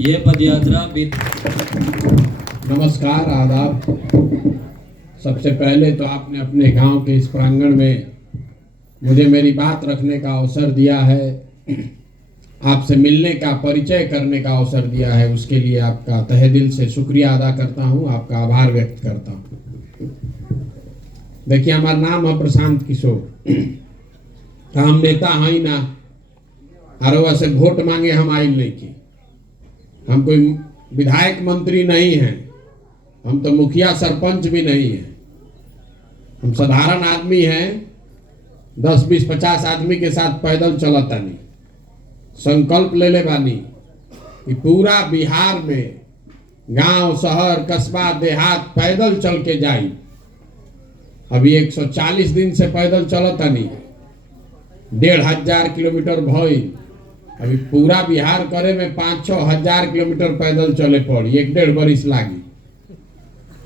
ये पदयात्रा नमस्कार, आदाब। सबसे पहले तो आपने अपने गांव के इस प्रांगण में मुझे मेरी बात रखने का अवसर दिया है, आपसे मिलने का, परिचय करने का अवसर दिया है, उसके लिए आपका तहे दिल से शुक्रिया अदा करता हूं, आपका आभार व्यक्त करता हूं। देखिए, हमारा नाम है प्रशांत किशोर। हम नेता हैं ना, आरोवा से वोट मांगे हम आइल नहीं की। हम कोई विधायक मंत्री नहीं हैं, हम तो मुखिया सरपंच भी नहीं हैं। हम साधारण आदमी हैं, 10, 20, 50 आदमी के साथ पैदल चलता नहीं। संकल्प ले ले बानी कि पूरा बिहार में गांव, शहर, कस्बा, देहात पैदल चल के जाई। अभी 140 दिन से पैदल चलता नहीं, 1500 किलोमीटर भइल। अभी पूरा बिहार करे में 5-6 हजार किलोमीटर पैदल चले पड़ी, 1-1.5 बरिस लागी।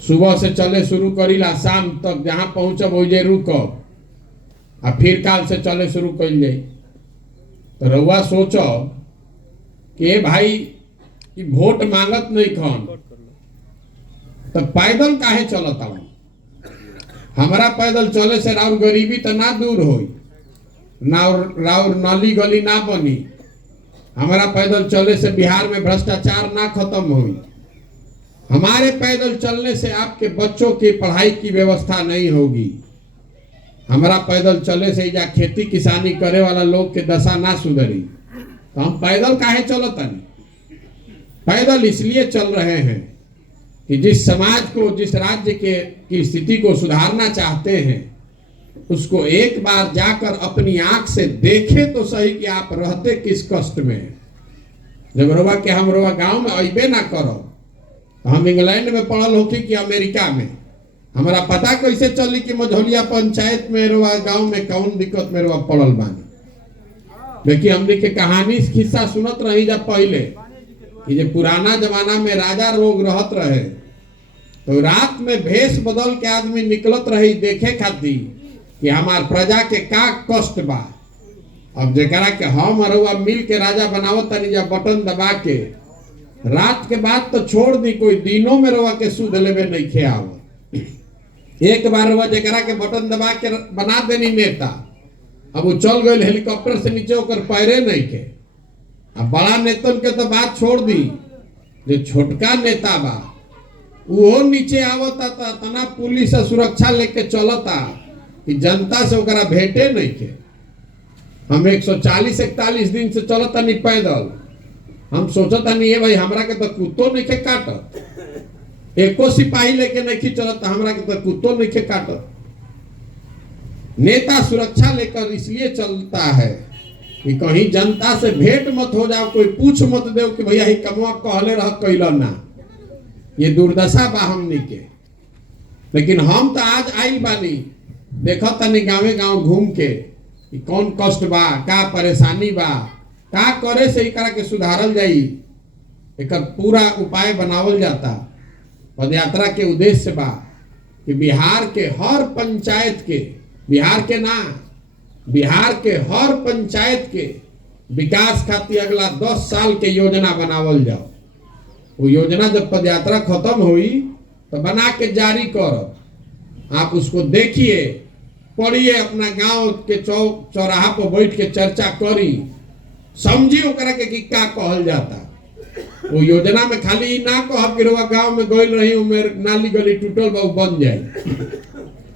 सुबह से चले शुरू करीला, शाम तक जहां पहुंचब वही रुकब, आ फिर काल से चले शुरू कर जाए। तो रउआ सोचो कि भाई कि वोट मांगत नहीं खन तो पैदल काहे चलता हूं। हमारा पैदल चले से राउर गरीबी तो ना दूर होई, ना राउर नाली गली ना बनी। हमारा पैदल चलने से बिहार में भ्रष्टाचार ना खत्म हुई। हमारे पैदल चलने से आपके बच्चों की पढ़ाई की व्यवस्था नहीं होगी। हमारा पैदल चलने से या खेती किसानी करे वाला लोग के दशा ना सुधरी। तो हम पैदल काहे चलता नहीं? पैदल इसलिए चल रहे हैं कि जिस समाज को, जिस राज्य की स्थिति को सुधारना चाहते हैं, उसको एक बार जाकर अपनी आंख से देखे तो सही कि आप रहते किस कष्ट में। जब रोवा के हम रोवा गांव में अबे ना करो तो हम इंग्लैंड में पढ़ल होती कि अमेरिका में, हमारा पता कैसे चली कि मझौलिया पंचायत में रोवा गांव में कौन दिक्कत में रोवा पढ़ल बानी। देखिए, हमने के कहानी किस्सा सुनत रही जब पहले कि जब पुराना जमाना में राजा रोग रहत रहे तो रात में भेष बदल के आदमी निकलत रही देखे खातिर कि हमार प्रजा के का कष्ट बा। अब जरा के हम अरुआ मिल के राजा बनावत तनी, जब बटन दबा के रात के बाद तो छोड़ दी, कोई दिनों में रवा के सुध लेवे नहीं खे आवत। एक बार रवा जरा के बटन दबा के बना देनी नेता, अब वो चल गए हेलीकॉप्टर से नीचे होकर पैरे नहीं के। अब बड़ा नेतन के तो बात छोड़ दी, जो छोटका नेता बा वो नीचे आवता था, तना पुलिस सुरक्षा लेके चलता कि जनता से ओकरा भेंटे नहीं के। हम 140-41 दिन से चलता नहीं पैदल। हम सोचता नहीं है भाई हमरा के तो कुत्तो नहीं के काटत, एको सिपाही लेके नहीं चलता, हमरा के तो कुत्तो नहीं के काटत। नेता सुरक्षा लेकर इसलिए चलता है कि कहीं जनता से भेंट मत हो जाओ, कोई पूछ मत दे कि भैया ही कमवा कहले रह कैला ना। ये दुर्दशा बा हमनी के। लेकिन हम तो आज आई बानी, देखा तनी गाँवे गाँव घूम के कि कौन कष्ट बा, का परेशानी बा, का करे से एकरा के सुधारल जाई, एक पूरा उपाय बनावल जाता। पदयात्रा के उद्देश्य बा कि बिहार के हर पंचायत के, बिहार के हर पंचायत के विकास खातिर अगला 10 साल के योजना बनावल जाओ। वो योजना जब पदयात्रा खत्म हुई तो बना के जारी करब। आप उसको देखिए, पढ़िए, अपना गांव के चौक चौराहा पर बैठ के चर्चा करी, समझी ओकरा के कि का कहल जाता। वो योजना में खाली ना कहब कि रोवा गांव में गइल रही उमेर नाली गली टूटल बा बन जाए।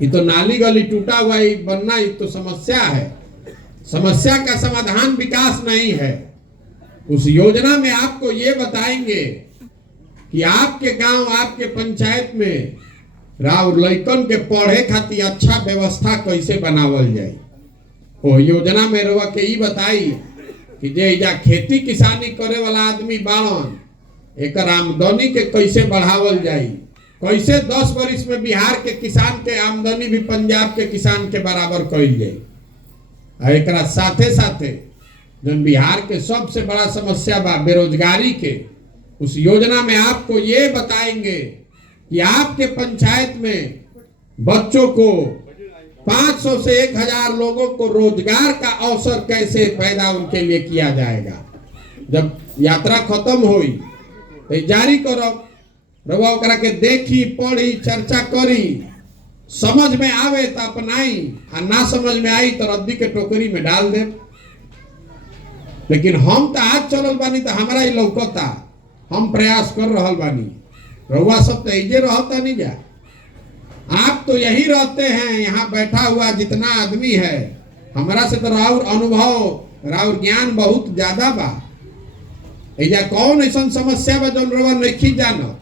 ये तो नाली गली टूटा हुआ ही बनना ही तो समस्या है। समस्या का समाधान विकास नहीं है। उस योजना में आपको ये बताएंगे कि आपके गांव, आपके पंचायत में राव लइकन के पढ़े खातिर अच्छा व्यवस्था कैसे बनावल जाए। वो योजना में रवा के ई बताई कि जे या खेती किसानी करे वाला आदमी बाड़न, एक आमदनी के कैसे बढ़ावल जाए, कैसे 10 वर्ष में बिहार के किसान के आमदनी भी पंजाब के किसान के बराबर कइल जाए। एक साथे साथे जो बिहार के सबसे बड़ा समस्या बा बेरोजगारी के, उस योजना में आपको ये बताएंगे कि आपके पंचायत में बच्चों को 500 से 1000 लोगों को रोजगार का अवसर कैसे पैदा उनके लिए किया जाएगा। जब यात्रा खत्म हुई तो जारी करो, रउआ ओकरा के देखी, पढ़ी, चर्चा करी, समझ में आवे तो अपनाई, आ ना समझ में आई तो रद्दी के टोकरी में डाल दे। लेकिन हम तो आज चलल बानी तो हमारा ही लौकता, हम प्रयास कर रहल बानी। रउआ सब तो ऐजे रहता नहीं जा, आप तो यही रहते हैं। यहाँ बैठा हुआ जितना आदमी है, हमारा से तो राउर अनुभव, राउर ज्ञान बहुत ज्यादा बा। ऐजा कौन ऐसा समस्या बा जो रउआ नहीं जानो,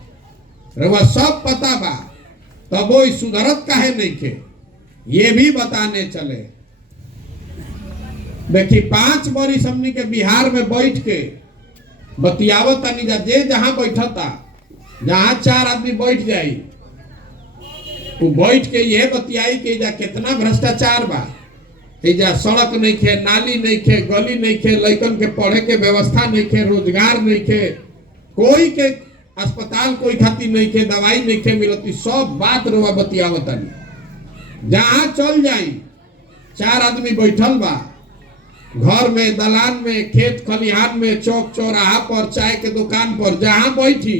रउआ सब पता बा, तब वो सुधरत काहे नहीं के, ये भी बताने चले। देखी 5 बरिस हमनी के बिहार में बैठ के बतियावत तनी जा, जे जहां बैठता, जहां 4 आदमी बैठ जाई, वो बैठ के ये बतियाई के जा कितना भ्रष्टाचार बा। एजा सड़क नहीं खे, नाली नहीं खे, गली नहीं खे, लइकन के पढ़े के व्यवस्था नहीं खे, रोजगार नहीं खे, कोई के अस्पताल कोई खाती नहीं खे, दवाई नहीं खे मिलती, सब बात रुआ बतियावतनी। जहां चल जाई 4 आदमी बैठल बा, घर में, दलान में, खेत खलिहान में, चौक चौराहा पर, चाय के दुकान पर, जहां बैठी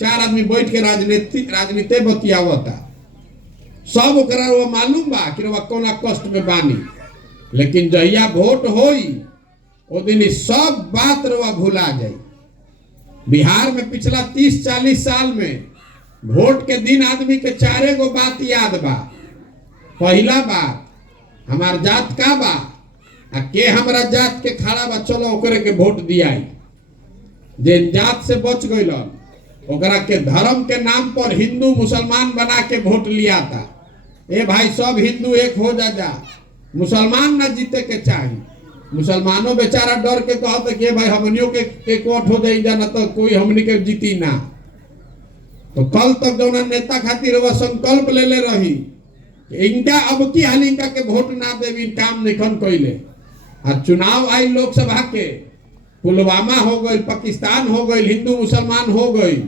4 आदमी बैठ के राजनीति बतियावता। सब ओकरा वो मालूम बा कि रउआ कौना कष्ट में बानी। लेकिन जहिया वोट होई ओ दिन सब बात रउआ भुला जाई। बिहार में पिछला 30-40 साल में वोट के दिन आदमी के 4 गो बात याद बा। पहला बात, हमार जात का बा, आ के हमरा जात के खड़ा बा, चलो ओकरे के वोट दियाई। जे जात से बच गइलन ओकरा के धर्म के नाम पर हिंदू मुसलमान बना के वोट लिया था। ए भाई सब हिंदू एक हो जा, मुसलमान ना जीते के चाहिए। मुसलमानों बेचारा डर के कहते कि भाई हमनियों के एक वोट हो जाए जाना तो कोई हमनी के जीती ना। तो कल तक जो नेता खातिर वह संकल्प ले ले रही, इनका अब की हाल इनका के वोट ना देवी, काम निखन कैले। और चुनाव आई लोकसभा के, पुलवामा हो गई, पाकिस्तान हो गई, हिंदू मुसलमान हो गई।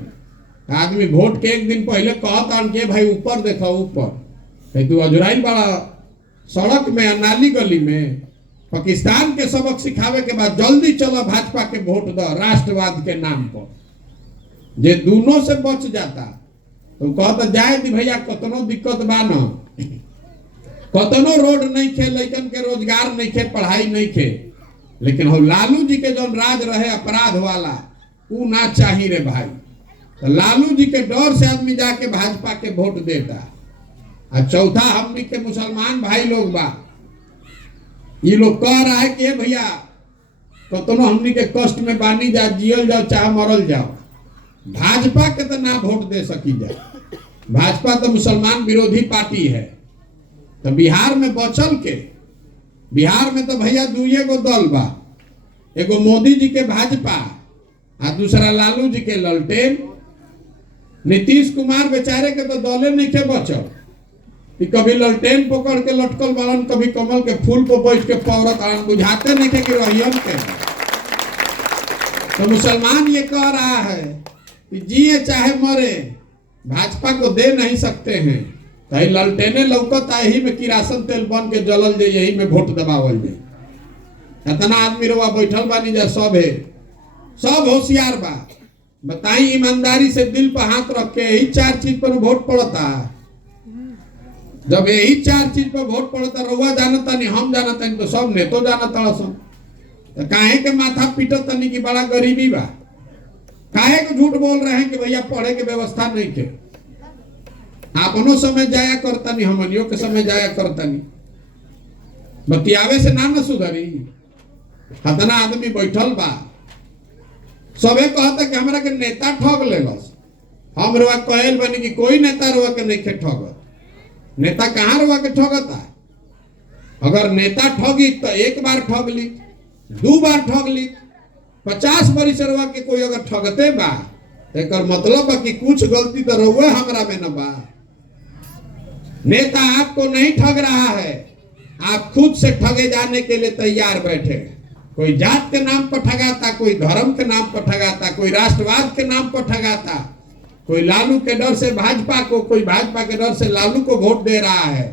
आदमी वोट के एक दिन पहले कहता कि भाई ऊपर देखो ऊपर, तू अजराइल बड़ा सड़क में, नाली गली में। पाकिस्तान के सबक सिखावे के बाद जल्दी चलो भाजपा के वोट दो राष्ट्रवाद के नाम पर। जे दोनों से बच जाता तो कहता जाए दी भैया, कतनो दिक्कत बा न, कतनो रोड नहीं खे, लइकन के रोजगार नहीं खे, पढ़ाई नहीं खे, लेकिन हो लालू जी के जो राज रहे अपराध वाला, वो ना चाहिए रे भाई। तो लालू जी के डर से आदमी जाके भाजपा के वोट देता। और चौथा, हमनी के मुसलमान भाई लोग बा, ये लोग कह रहा है कि भैया कतनो हमनी के कष्ट में बानी जा, जियल जाओ चाहे मरल जाओ, भाजपा के तो ना वोट दे सकी जा। भाजपा तो मुसलमान विरोधी पार्टी है। तो बिहार में बचल के, बिहार में तो भैया 2 गो दल बा, एगो मोदी जी के भाजपा और दूसरा लालू जी के ललटेन। नीतीश कुमार बेचारे के तो दले नहीं के बचल, कभी ललटेन पकड़ के लटकल बालन, कभी कमल के फूल पर बैठ के पौरत आलन, बुझाते नहीं कि रहियन के। तो मुसलमान ये कह रहा है कि जिए चाहे मरे भाजपा को दे नहीं सकते हैं। तो ललटेने लौकता, यही में किरासन तेल बन के जलल जाए, यही में वोट दबावल जाए। इतना आदमी रवा बैठल बानी जा, सब है, सब होशियार बा। बताई ईमानदारी से दिल पर हाथ रख के, यही 4 चीज पर वोट पड़ता। जब यही 4 चीज पर वोट पड़ता, रउआ जानता नहीं, हम जानता नहीं, तो सब नेतो जानता। तो काहे के माथा पीटत नहीं कि बड़ा गरीबी बा? काहे को झूठ बोल रहे हैं कि भैया पढ़े के व्यवस्था नहीं के? अपनो समय जाया करता नहीं, हमनियों के समय जाया करता नहीं। बतियावे से ना न सुधरी। हतना आदमी बैठल बा, सबे कहता कि हमरा के नेता ठग ले बस। हम रुआ कहल बनी कि कोई नेता रुआ के नहीं के ठगत। नेता कहाँ रुआ के ठगता? अगर नेता ठगी तो 1 बार ठग ली, 2 बार ठग ली, 50 बरिस रुआ के कोई अगर ठगते बा, एक मतलब बा कि कुछ गलती तो रुआ हमरा में न बा। नेता आपको नहीं ठग रहा है, आप खुद से ठगे जाने के लिए तैयार बैठे। कोई जात के नाम पर ठगाता, कोई धर्म के नाम पर ठगाता, कोई राष्ट्रवाद के नाम पर ठगाता, कोई लालू के डर से भाजपा को, कोई भाजपा के डर से लालू को वोट दे रहा है।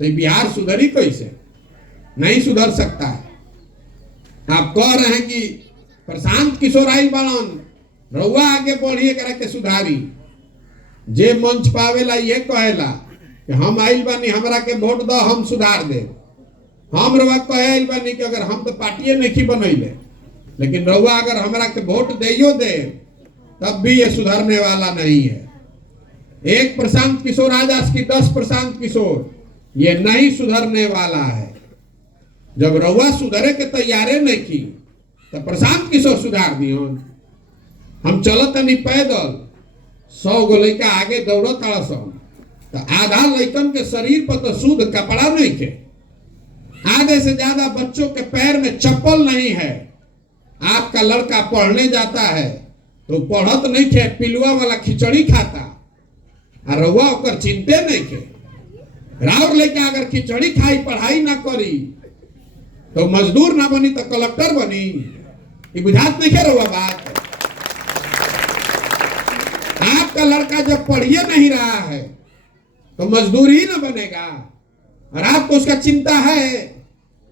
तो बिहार सुधरी कैसे? नहीं सुधर सकता है। आप कह रहे हैं कि प्रशांत किशोर आई बालन, रउआ आगे बढ़िए करा के सुधारी। जे मंच पावेला ये कहेला कि हम आइल बानी, हमरा के वोट दो, हम सुधार दे। हम रउआ कहे आइल बानी कि अगर हम तो पार्टिए नहीं बनैले, लेकिन रउआ अगर हमरा के वोट देइयो दे तब भी ये सुधरने वाला नहीं है। एक प्रशांत किशोर आजाद की 10 प्रशांत किशोर, ये नहीं सुधरने वाला है। जब रउआ सुधरे के तैयारे नहीं की तो प्रशांत किशोर सुधार दियो। हम चलत नहीं पैदल, 100 गो लड़का आगे दौड़त सन, तो आधा लड़कन के शरीर पर तो शुद्ध कपड़ा नहीं के, आधे से ज्यादा बच्चों के पैर में चप्पल नहीं है। आपका लड़का पढ़ने जाता है तो पढ़त नहीं के, पिलुआ वाला खिचड़ी खाता, और रउआ ओकर चिंते नहीं के। राउर लड़का अगर खिचड़ी खाई, पढ़ाई ना करी तो मजदूर ना बनी तो कलेक्टर बनी। ये बुझात नहीं है रउआ बात। आपका लड़का जब पढ़िए नहीं रहा है तो मजदूर ही ना बनेगा, और आपको उसका चिंता है।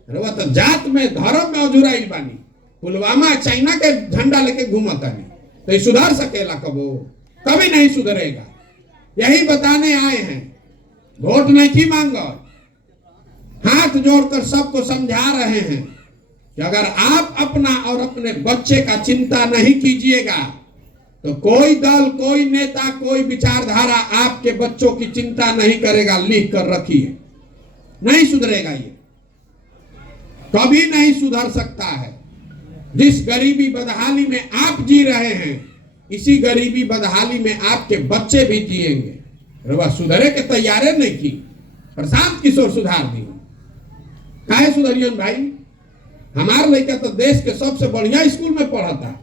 रउआ तो जात में धर्म में अजुराइल बानी, पुलवामा चाइना के झंडा लेके घूमता नहीं, तो ये सुधर सकेला? कभी नहीं सुधरेगा। यही बताने आए हैं, वोट नहीं की मांगो, हाथ जोड़कर सबको समझा रहे हैं कि अगर आप अपना और अपने बच्चे का चिंता नहीं कीजिएगा तो कोई दल, कोई नेता, कोई विचारधारा आपके बच्चों की चिंता नहीं करेगा। लिख कर रखिए, नहीं सुधरेगा, ये कभी नहीं सुधर सकता है। जिस गरीबी बदहाली में आप जी रहे हैं, इसी गरीबी बदहाली में आपके बच्चे भी जिएंगे। रउआ सुधरे के तैयारे नहीं की, प्रशांत किशोर सुधार दी। काहे सुधरियन भाई? हमार लड़का तो देश के सबसे बढ़िया स्कूल में पढ़ता,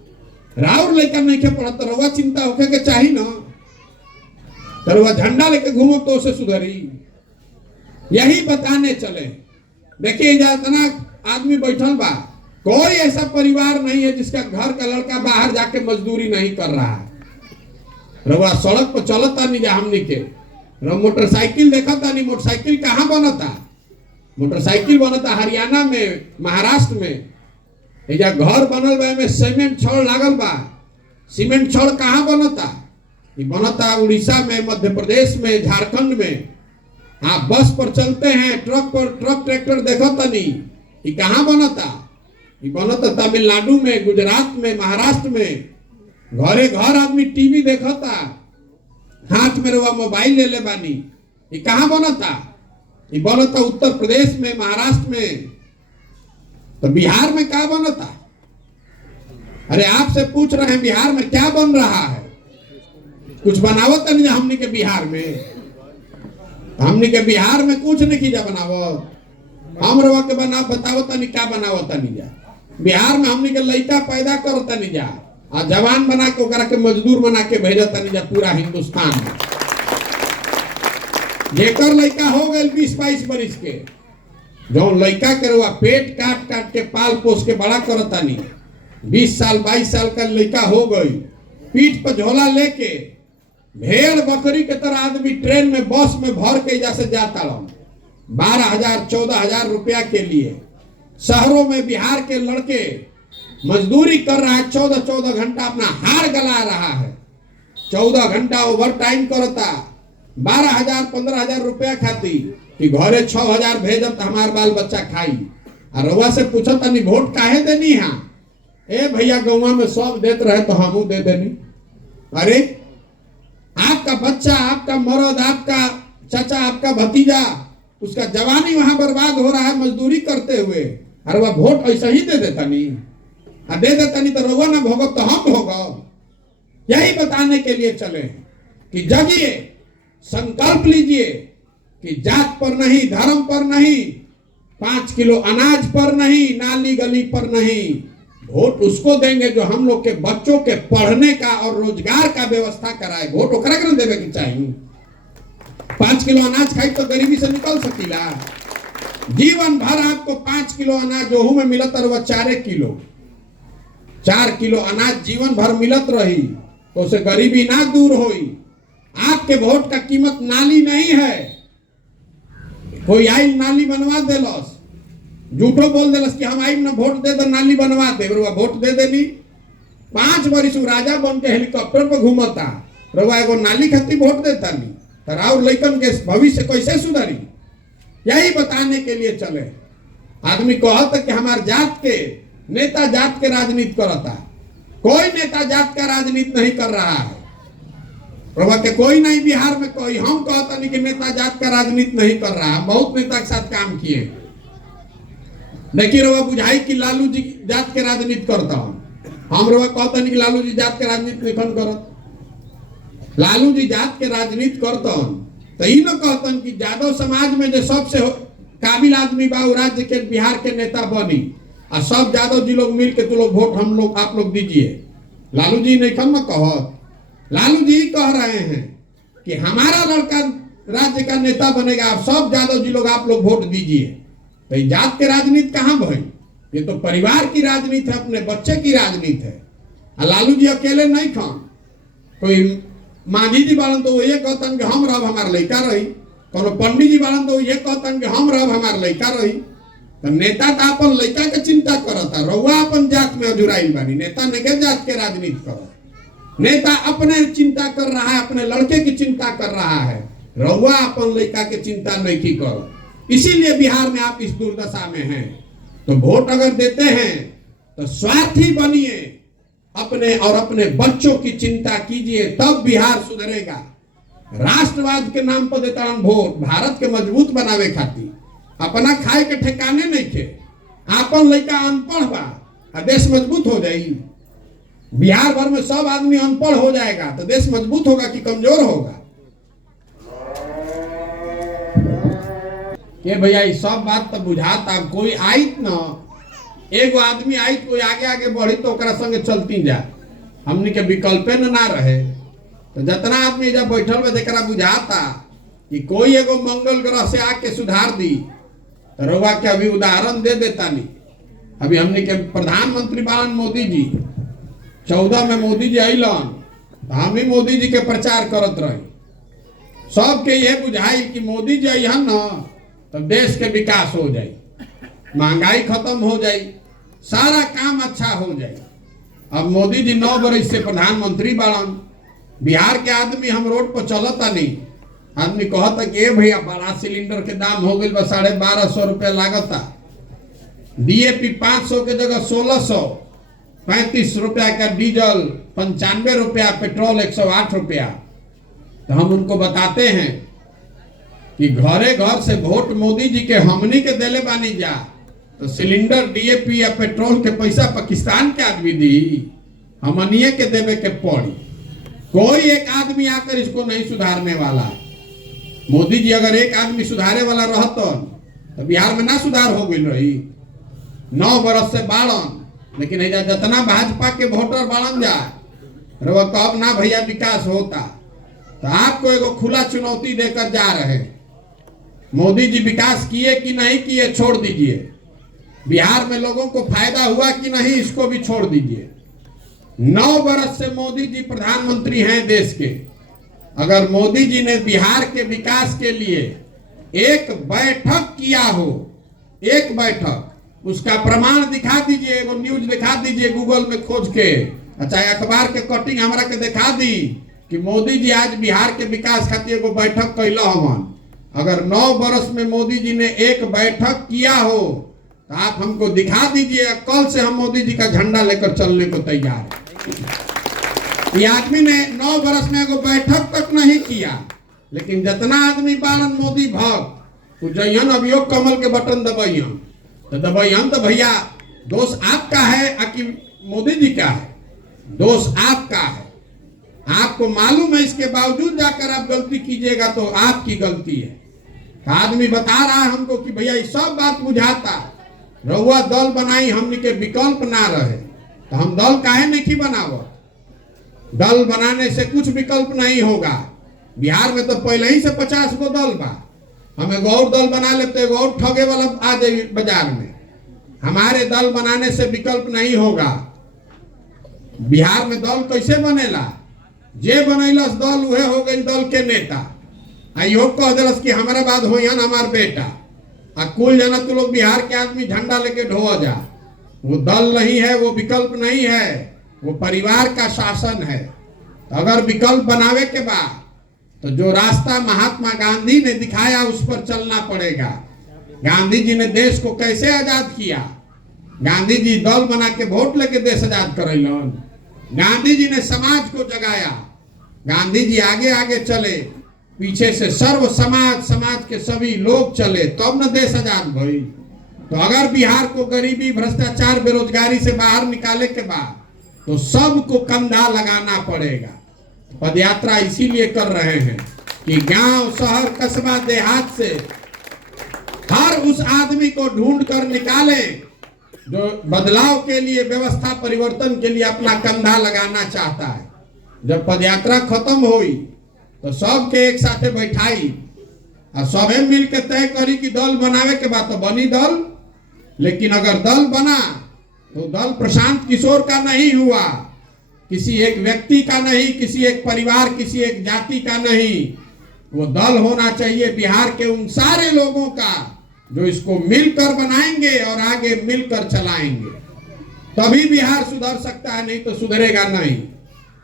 राउर लड़का नहीं के पढ़ता। रउआ चिंता होके के चाहिए ना, तो रउआ झंडा लेके घूमो तो उसे सुधरी। यही बताने चले। देखिए इतना आदमी बैठल बा, कोई ऐसा परिवार नहीं है जिसका घर का लड़का बाहर जाके मजदूरी नहीं कर रहा है। रउआ सड़क पर चलता नहीं जा, हमनी के मोटरसाइकिल देखता नहीं। मोटरसाइकिल कहाँ बनता? मोटरसाइकिल बनता हरियाणा में, महाराष्ट्र में। एजा घर बनल बा, में सीमेंट छड़ लागल बा। सीमेंट छड़ कहाँ बनता? ये बनता उड़ीसा में, मध्य प्रदेश में, झारखंड में। आप बस पर चलते हैं, ट्रक पर, ट्रक ट्रैक्टर देखता नहीं, ये कहाँ बनता? ये बनता तमिलनाडु में, गुजरात में, महाराष्ट्र में। घरे घर आदमी टीवी देखता, हाथ में रउआ मोबाइल ले ले बानी, ये कहाँ बनता? ये बनता उत्तर प्रदेश में, महाराष्ट्र में। तो बिहार में क्या बनता? अरे आपसे पूछ रहे हैं, बिहार में क्या बन रहा है? कुछ बनावत नहीं हमने के बिहार में। हमने के बिहार में कुछ नहीं कीजा बनावत। हम रवा के बना बतावत नहीं क्या बनावत नहीं जा। बिहार में हमने के लड़का पैदा करता नहीं जा, और जवान बना के ओकरा के मजदूर बना के भेजता नहीं जा पूरा हिंदुस्तान में। जेकर लड़का हो गए 20-22 बरिस के, जो लड़का के रवा पेट काट काट के पाल पोस के बड़ा करता नहीं, 20 साल 22 साल का लड़का हो गई, पीठ पर झोला लेके भेड़ बकरी के तरह आदमी ट्रेन में, बस में भर के जैसे जाता रहो 12,000-14,000 रुपया के लिए। शहरों में बिहार के लड़के मजदूरी कर रहा है, 14-14 घंटा अपना हार गला रहा है, 14 घंटा ओवर टाइम करता, 12,000-15,000 रुपया खाती कि घरे 6,000 भेजब तो हमार बाल बच्चा खाई। और रउआ से पूछत नहीं वोट काहे देनी है? ए भैया गौवा में सब देते रहे तो हमू दे देनी। अरे आपका बच्चा, आपका मर्द, आपका चाचा, आपका भतीजा, उसका जवानी वहां बर्बाद हो रहा है मजदूरी करते हुए, और वह वोट ऐसा ही दे देता नहीं, दे देता नहीं तो रउआ ना भोगब तो हम भोगब। यही बताने के लिए चले कि जगिए, संकल्प लीजिए कि जात पर नहीं, धर्म पर नहीं, 5 किलो अनाज पर नहीं, नाली गली पर नहीं, वोट उसको देंगे जो हम लोग के बच्चों के पढ़ने का और रोजगार का व्यवस्था कराए। वोट ओकरा के देवे के चाहिए। 5 किलो अनाज खाई तो गरीबी से निकल सकीला? जीवन भर आपको 5 किलो अनाज जो में मिलत रहा, 4 किलो अनाज जीवन भर मिलत रही तो उसे गरीबी ना दूर होई। आपके वोट का कीमत नाली नहीं है। कोई आई नाली बनवा देलस, झूठो बोल देलस कि हम आई ना वोट दे दो नाली बनवा दे, वोट दे देनी। 5 वर्ष राजा बन के हेलीकॉप्टर पर घूमता, रउआ एगो नाली खाती वोट देता नहीं, और लइकन के भविष्य कैसे सुधरी? यही बताने के लिए चले। आदमी कहता कि हमारे जात के नेता जात के राजनीति करता, कोई नेता जात का राजनीति नहीं कर रहा है। रउआ के कोई नहीं बिहार में, कोई हम कहता नहीं कि नेता जात का राजनीति नहीं कर रहा है। बहुत नेता के साथ काम किए, लेकिन रउआ बुझाई कि लालू जी जात के राजनीति करता हूं। हम रउआ कहता नहीं कि लालू जी जात के राजनीति नहीं करत। लालू जी जात के राजनीति करतन तो ही न कहतन कि यादव समाज में जो सबसे काबिल आदमी बा वो राज्य के बिहार के नेता बनी, और सब यादव जी लोग मिल के तो लोग वोट हम लोग आप लोग दीजिए। लालू जी नहीं कम न कहत, लालू जी कह रहे हैं कि हमारा लड़का राज्य का नेता बनेगा, आप सब यादव जी लोग आप लोग वोट दीजिए। तो जात के राजनीति कहाँ भाई? ये तो परिवार की राजनीति है, अपने बच्चे की राजनीति है। और लालू जी अकेले नहीं खान, कोई मांझी जी बालन तो वो ये कहतन कि हम रब हमार लड़का रही, कोनो पंडित जी बालन तो ये कहतन कि हम रब हमार लड़का रही। तो नेता तो अपन लड़का के चिंता करता, रउआ अपन जात में अजुराइल बानी। नेता नेके जात के राजनीति करो, नेता अपने चिंता कर रहा है, अपने लड़के की चिंता कर रहा है, रउआ अपन लड़का के चिंता नहीं की करो। इसीलिए बिहार में आप इस दुर्दशा में हैं। तो वोट अगर देते हैं तो स्वार्थी बनिए, अपने और अपने बच्चों की चिंता कीजिए, तब बिहार सुधरेगा। राष्ट्रवाद के नाम पर देता वोट, भारत के मजबूत बनावे खातिर, अपना खाए के ठिकाने नहीं खे, आपन लड़का अनपढ़ बा, देश मजबूत हो जाई। बिहार भर में सब आदमी अनपढ़ हो जाएगा तो देश मजबूत होगा कि कमजोर होगा? के भैया ये सब बात तो बुझाता। कोई आयत न, एगो आदमी आयत कोई आगे आगे बढ़ी तो ओकरा संगे चलती जा, हमनी के विकल्पे ना रहे। तो जितना आदमी जब बैठल में देखा बुझाता कि कोई एगो मंगल ग्रह से आके सुधार दी, तो रउआ के अभी उदाहरण दे देता नहीं। अभी हमने के प्रधानमंत्री बालन मोदी जी, 14 में मोदी जी अलन तो हम ही मोदी जी के प्रचार करत रही। सबके ये बुझाई कि मोदी जी अहन न तो देश के विकास हो जाए, महंगाई खत्म हो जाए, सारा काम अच्छा हो जाए। अब मोदी जी 9 वर्ष से प्रधानमंत्री बालन, बिहार के आदमी हम रोड पर चलता नहीं, आदमी कहता कि ए भैया बड़ा सिलेंडर के दाम हो गई, 1250 रुपया लागता, डीएपी 500 के जगह 1600, 35 रुपया का डीजल, 95 रुपया पेट्रोल, 108 रुपया। तो हम उनको बताते हैं कि घरे घर से वोट मोदी जी के हमनी के देले बानी जा, तो सिलेंडर डीएपी या पेट्रोल के पैसा पाकिस्तान के आदमी दी, हमनिए के देवे के पड़ी। कोई एक आदमी आकर इसको नहीं सुधारने वाला है। मोदी जी अगर एक आदमी सुधारे वाला रहता तो बिहार में ना सुधार हो गई रही। 9 वर्ष से बालन, लेकिन जितना भाजपा के वोटर बालन जा रहा कब ना भैया विकास होता। तो आपको एगो खुला चुनौती देकर जा रहे, मोदी जी विकास किए कि नहीं किए छोड़ दीजिए, बिहार में लोगों को फायदा हुआ कि नहीं इसको भी छोड़ दीजिए। 9 वर्ष से मोदी जी प्रधानमंत्री हैं देश के। अगर मोदी जी ने बिहार के विकास के लिए एक बैठक किया हो, एक बैठक, उसका प्रमाण दिखा दीजिए, एगो न्यूज दिखा दीजिए गूगल में खोज के, अच्छा अखबार के कटिंग हमरा के दिखा दी कि मोदी जी आज बिहार के विकास खातिर एगो बैठक कैला हवन। अगर 9 वर्ष में मोदी जी ने एक बैठक किया हो तो आप हमको दिखा दीजिए, कल से हम मोदी जी का झंडा लेकर चलने को तैयार है। ये आदमी ने 9 वर्ष में एगो बैठक तक नहीं किया, लेकिन जितना आदमी बालन मोदी भक्त तो जयन अभियोग कमल के बटन दबाइयन तो दबाइयन। तो भैया दोष आपका है कि मोदी जी का है? दोष आपका है। आपको मालूम है, इसके बावजूद जाकर आप गलती कीजिएगा तो आपकी गलती है। आदमी बता रहा है हमको कि भैया ये सब बात बुझाता, रउआ दल बनाई, हमने के विकल्प ना रहे तो हम दल काहे नहीं बनावत? दल बनाने से कुछ विकल्प नहीं होगा। बिहार में तो पहले ही से 50 गो दल बा, हम एगो और दल बना लेते, एगो और ठगे वाला आ जाए बाजार में। हमारे दल बनाने से विकल्प नहीं होगा। बिहार में दल कैसे बनेला? जे बनैलस दल उहे हो गई दल के नेता। आइयो कह दिलस कि हमारा बाद हो हमार बेटा, आ कुल जना तू लोग बिहार के आदमी झंडा लेके ढोआ जा। वो दल नहीं है, वो विकल्प नहीं है। वो परिवार का शासन है। तो अगर विकल्प बनावे के बाद तो जो रास्ता महात्मा गांधी ने दिखाया उस पर चलना पड़ेगा। गांधी जी ने देश को कैसे आजाद किया? गांधी जी दल बना के वोट लेके देश आजाद करेलन। गांधी जी ने समाज को जगाया। गांधी जी आगे आगे चले, पीछे से सर्व समाज, समाज के सभी लोग चले, तब न देश आजाद भई। तो अगर बिहार को गरीबी, भ्रष्टाचार, बेरोजगारी से बाहर निकाले के बाद तो सबको कंधा लगाना पड़ेगा। पदयात्रा इसीलिए कर रहे हैं कि गांव, शहर, कस्बा, देहात से हर उस आदमी को ढूंढ कर निकाले जो बदलाव के लिए, व्यवस्था परिवर्तन के लिए अपना कंधा लगाना चाहता है। जब पदयात्रा खत्म हुई तो सबके एक साथे बैठाई और सबे मिल के तय करी कि दल बनावे के बाद तो बनी दल। लेकिन अगर दल बना तो दल प्रशांत किशोर का नहीं हुआ, किसी एक व्यक्ति का नहीं, किसी एक परिवार, किसी एक जाति का नहीं। वो दल होना चाहिए बिहार के उन सारे लोगों का जो इसको मिलकर बनाएंगे और आगे मिलकर चलाएंगे, तभी बिहार सुधर सकता है, नहीं तो सुधरेगा नहीं।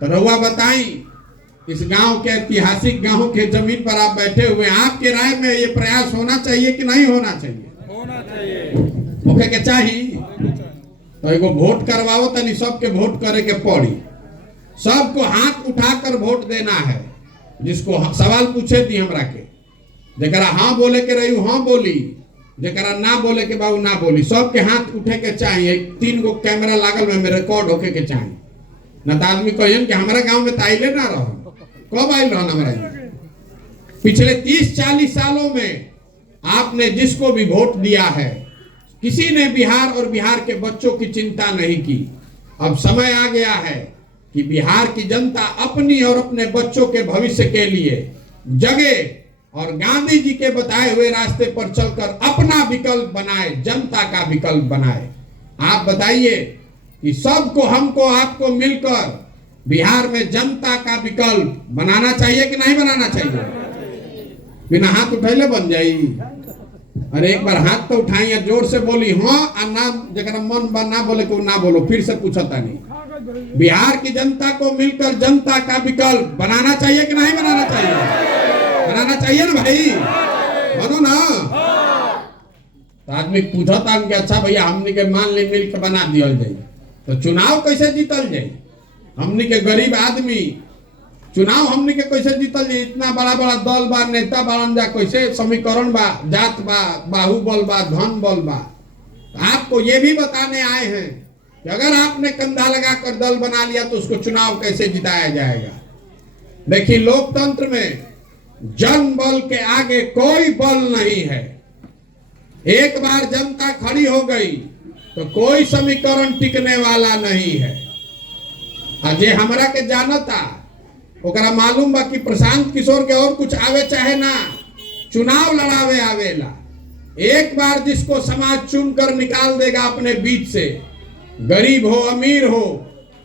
तो रहुआ बताई, इस गांव के, ऐतिहासिक गांव के जमीन पर आप बैठे हुए, आपके राय में ये प्रयास होना चाहिए कि नहीं होना चाहिए? होना चाहिए। ओके के चाहिए तो एगो वोट करवाओ, तनी सबके वोट करे के पड़ी। सबको हाथ उठाकर वोट देना है। जिसको सवाल पूछे थी हमरा के, जरा हाँ बोले के रही हाँ बोली, जरा ना बोले के बाबू ना बोली। सबके हाथ उठे के चाहिए। 3 गो कैमरा लागल में रिकॉर्ड होके के चाहिए। न तो आदमी कहियन कि हमारा गांव में ताइले ना रहो। कब आइल रहो हमारा? पिछले 30-40 सालों में आपने जिसको भी वोट दिया है, किसी ने बिहार और बिहार के बच्चों की चिंता नहीं की। अब समय आ गया है कि बिहार की जनता अपनी और अपने बच्चों के भविष्य के लिए जगे और गांधी जी के बताए हुए रास्ते पर चलकर अपना विकल्प बनाए, जनता का विकल्प बनाए। आप बताइए कि सबको, हमको, आपको मिलकर बिहार में जनता का विकल्प बनाना चाहिए कि नहीं बनाना चाहिए? बिना हाथ उठैले बन जाई? अरे एक बार हाथ तो उठाई, जोर से बोली हाँ, और ना जरा मन ना बोले को ना बोलो। फिर से पूछता नहीं। बिहार की जनता को मिलकर जनता का विकल्प बनाना चाहिए कि नहीं बनाना चाहिए? बनाना चाहिए ना भाई, बनो ना। तो आदमी पूछता कि अच्छा भैया हमने के मान ली मिल के बना दिया जाए, तो चुनाव कैसे जीतल जाए? हमने के गरीब आदमी चुनाव हमने के कैसे जीतल जाए? इतना बड़ा बड़ा दल बा, नेता बारन जा, कैसे समीकरण बा, जात बा, बाहुबल बा, धन बल बा। आपको ये भी बताने आए हैं कि अगर आपने कंधा लगाकर दल बना लिया तो उसको चुनाव कैसे जिताया जाएगा। देखिए, लोकतंत्र में जन बल के आगे कोई बल नहीं है। एक बार जनता खड़ी हो गई तो कोई समीकरण टिकने वाला नहीं है। अजय हमरा के जानता, ओकरा मालूम बा कि प्रशांत किशोर के और कुछ आवे चाहे ना, चुनाव लड़ावे आवेला। एक बार जिसको समाज चुनकर निकाल देगा अपने बीच से, गरीब हो, अमीर हो,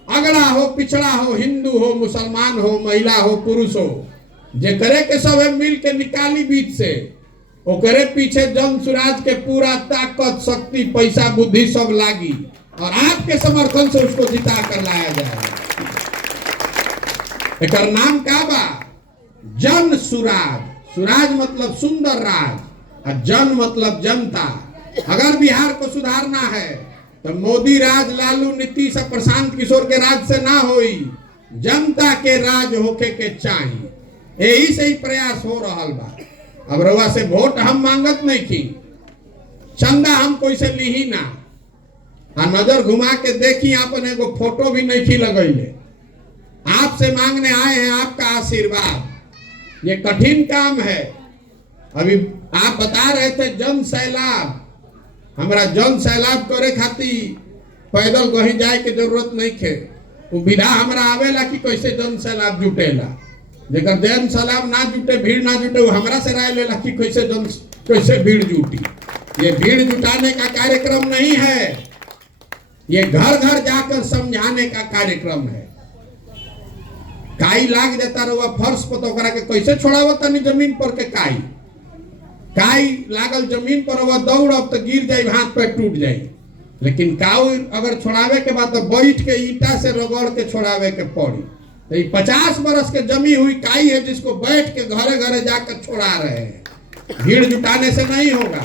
अगड़ा हो, पिछड़ा हो, हिंदू हो, मुसलमान हो, महिला हो, पुरुष हो, जेकरे के सब मिल के निकाली बीच से, ओकरे पीछे जन सुराज के पूरा ताकत, शक्ति, पैसा, बुद्धि सब लागी और आपके समर्थन से उसको जिता कर लाया जाएगा। एक नाम का बा जन सुराज। सुराज मतलब सुंदर राज और जन मतलब जनता। अगर बिहार को सुधारना है तो मोदी राज, लालू, नीतीश, प्रशांत किशोर के राज से ना होई, जनता के राज होके के चाहिए। यही से ही प्रयास हो रहा बा। अब रउआ से वोट हम मांगत नहीं की, चंदा हम कोई से ली ही ना, आ नजर घुमा के देखी, आपने एगो फोटो भी नहीं की लगैले। आपसे मांगने आए हैं आपका आशीर्वाद। ये कठिन काम है। अभी आप बता रहे थे जन सैलाब, हमारा जन सैलाब करे खातिर पैदल कहीं जाए के जरूरत नहीं थे। वो विधा हमारा आवेला कि कैसे जन सैलाब जुटेला। जेकर जन सैलाब ना जुटे, भीड़ ना जुटे, वो हमरा से राय लेला कि कैसे भीड़ जुटी। ये भीड़ जुटाने का कार्यक्रम नहीं है, ये घर घर जाकर समझाने का कार्यक्रम है। काई लाग जाता रहुआ फर्श पर, तो के कैसे छोड़ावता नहीं जमीन पर के काई लागल जमीन पर, वह दौड़ब तो गिर जाए, हाथ पैर टूट जाए। लेकिन काऊ अगर छोड़ावे के बाद तो बैठ के ईटा से रगड़ के छोड़ावे के पड़ी। तो ये 50 बरस के जमी हुई काई है जिसको बैठ के घरे घरे जाकर छोड़ा रहे हैं। भीड़ जुटाने से नहीं होगा,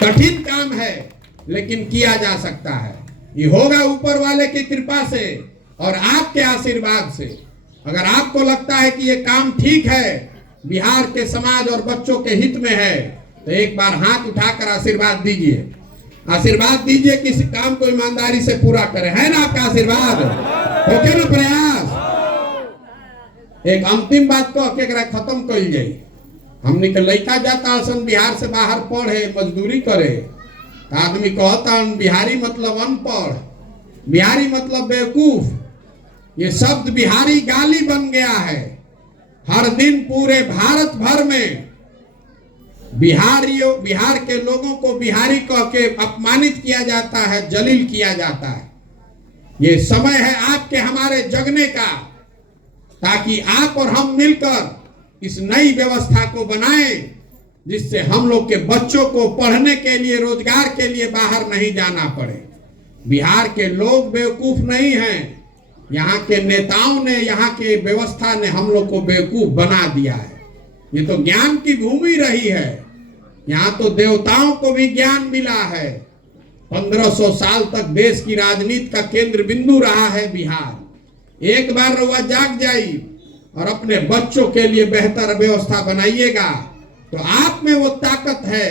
कठिन काम है लेकिन किया जा सकता है। ये होगा ऊपर वाले की कृपा से और आपके आशीर्वाद से। अगर आपको लगता है कि ये काम ठीक है, बिहार के समाज और बच्चों के हित में है, तो एक बार हाथ उठाकर आशीर्वाद दीजिए। आशीर्वाद दीजिए कि इस काम को ईमानदारी से पूरा करें। है ना आपका आशीर्वाद? होके ना प्रयास। एक अंतिम बात को खत्म कर जाए। हमने के लड़का जाता असन बिहार से बाहर पढ़े मजदूरी करे, तो आदमी कहता बिहारी मतलब अनपढ़, बिहारी मतलब बेवकूफ। ये शब्द बिहारी गाली बन गया है। हर दिन पूरे भारत भर में बिहार के लोगों को बिहारी कह के अपमानित किया जाता है, जलील किया जाता है। ये समय है आपके हमारे जगने का, ताकि आप और हम मिलकर इस नई व्यवस्था को बनाएं, जिससे हम लोग के बच्चों को पढ़ने के लिए, रोजगार के लिए बाहर नहीं जाना पड़े। बिहार के लोग बेवकूफ नहीं हैं, यहाँ के नेताओं ने, यहाँ के व्यवस्था ने हम लोग को बेवकूफ बना दिया है। ये तो ज्ञान की भूमि रही है। यहाँ तो देवताओं को भी ज्ञान मिला है। 1500 साल तक देश की राजनीति का केंद्र बिंदु रहा है बिहार। एक बार रउआ जाग जाई और अपने बच्चों के लिए बेहतर व्यवस्था बनाइएगा, तो आप में वो ताकत है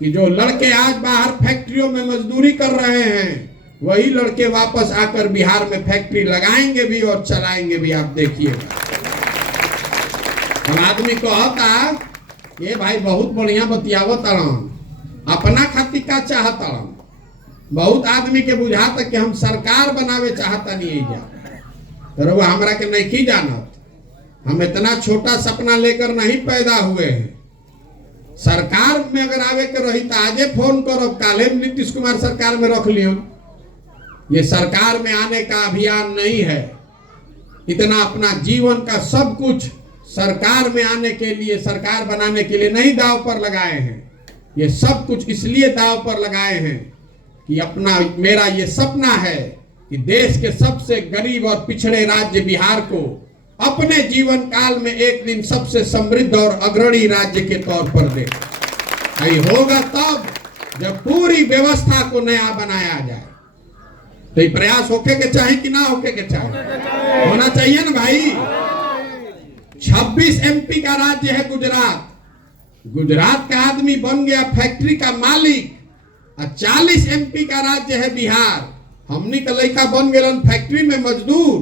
कि जो लड़के आज बाहर फैक्ट्रियों में मजदूरी कर रहे हैं, वही लड़के वापस आकर बिहार में फैक्ट्री लगाएंगे भी और चलाएंगे भी। आप देखिएगा। हम आदमी कहता ये भाई बहुत बढ़िया बतियावत अपना खातिर का चाहता। बहुत आदमी के बुझाता कि हम सरकार बनावे चाहता नहीं जा, तो हमरा के नहीं जानत। हम इतना छोटा सपना लेकर नहीं पैदा हुए हैं। सरकार में अगर आवे के रही तो आजे फोन करो, काले नीतीश कुमार सरकार में रख लियो। ये सरकार में आने का अभियान नहीं है। इतना अपना जीवन का सब कुछ सरकार में आने के लिए, सरकार बनाने के लिए नहीं दांव पर लगाए हैं। ये सब कुछ इसलिए दांव पर लगाए हैं कि मेरा ये सपना है कि देश के सबसे गरीब और पिछड़े राज्य बिहार को अपने जीवन काल में एक दिन सबसे समृद्ध और अग्रणी राज्य के तौर पर दे। ये होगा तब जब पूरी व्यवस्था को नया बनाया जाए। तो ये प्रयास होके के चाहे कि ना होके के चाहे, होना चाहिए ना भाई। 26 MP का राज्य है गुजरात। गुजरात का आदमी बन गया फैक्ट्री का मालिक, और 40 MP का राज्य है बिहार। हमनी का लड़का बन गए फैक्ट्री में मजदूर,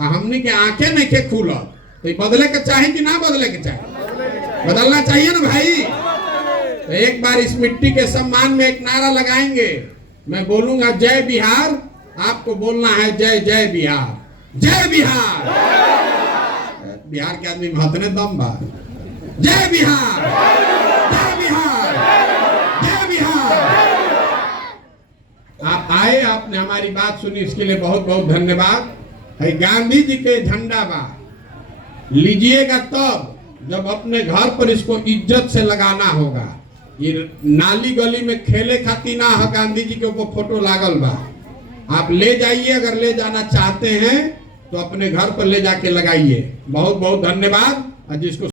और हमनी के आंखें नहीं के खुल। तो बदले के चाहे कि ना बदले के चाहे? बदलना चाहिए ना भाई। तो एक बार इस मिट्टी के सम्मान में एक नारा लगाएंगे। मैं बोलूंगा जय बिहार, आपको बोलना है जय जय बिहार। जय बिहार। बिहार के आदमी महत्व दम बा। जय बिहार, जय बिहार, जय बिहार। आप आए, आपने हमारी बात सुनी, इसके लिए बहुत बहुत धन्यवाद। है गांधी जी के झंडा बा, लीजिएगा तब जब अपने घर पर इसको इज्जत से लगाना होगा। ये नाली गली में खेले खाती ना है, गांधी जी के ऊपर फोटो लागल बा। आप ले जाइए, अगर ले जाना चाहते हैं तो अपने घर पर ले जाके लगाइए। बहुत बहुत धन्यवाद। जिसको